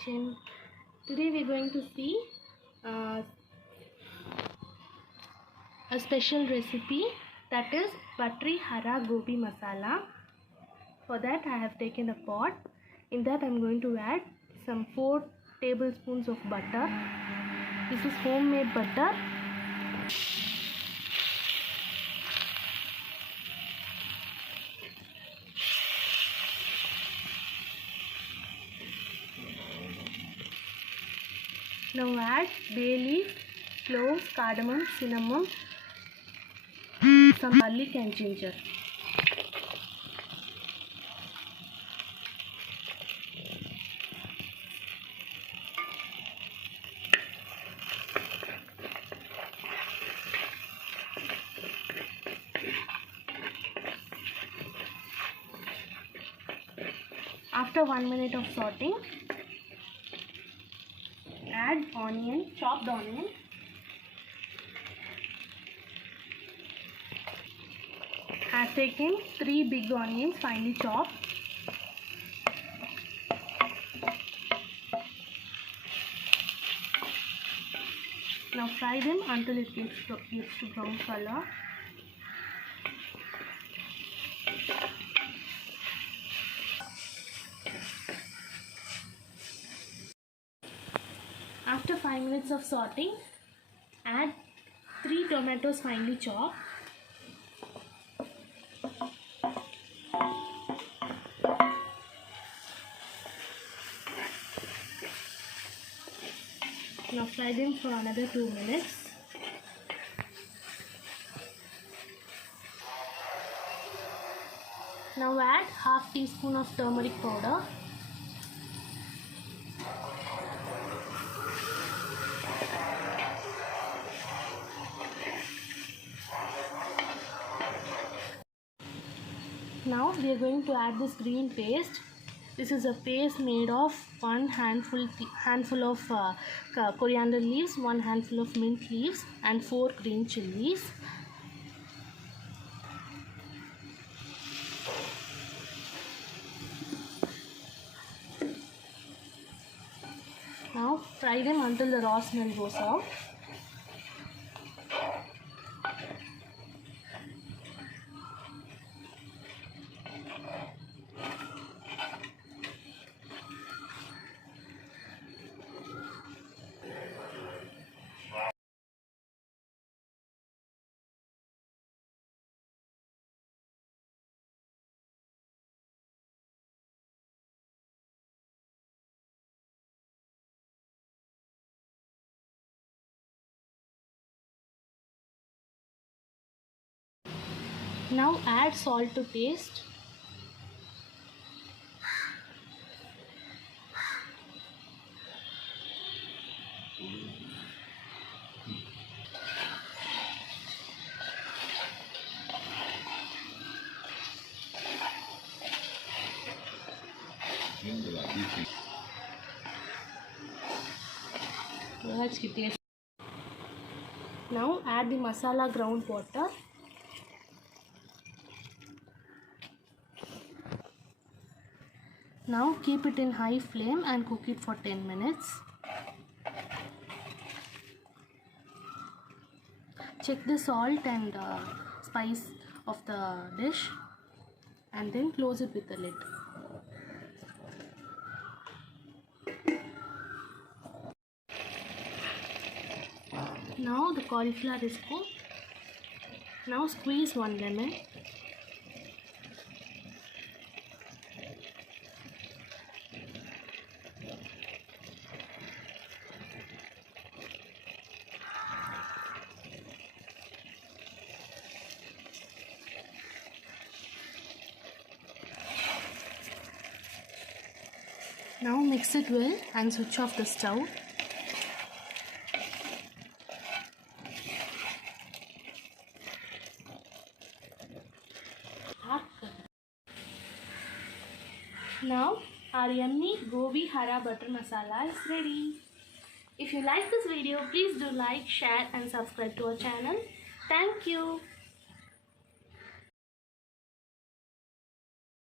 kitchen. Today we are going to see a special recipe, that is Buttery Hara Gobi Masala. For that I have taken a pot. In that I am going to add some 4 tablespoons of butter. This is homemade butter. Now add bay leaf, cloves, cardamom, cinnamon, some garlic and ginger. After 1 minute of sauteing, add onion, chopped onion. I have taken 3 big onions finely chopped. Now fry them until it gets to brown color. After 5 minutes of sauteing, add 3 tomatoes finely chopped. Now fry them for another 2 minutes. Now add half teaspoon of turmeric powder. Now we are going to add this green paste. This is a paste made of 1 handful of coriander leaves, 1 handful of mint leaves and 4 green chilies. Now fry them until the raw smell goes out. Now add salt to taste. Now add the masala ground water. Now keep it in high flame and cook it for 10 minutes. Check the salt and spice of the dish and then close it with the lid. Now the cauliflower is cooked. Now squeeze 1 lemon. Now mix it well and switch off the stove. Now our yummy Gobi Hara butter masala is ready. If you like this video, please do like, share and subscribe to our channel. Thank you.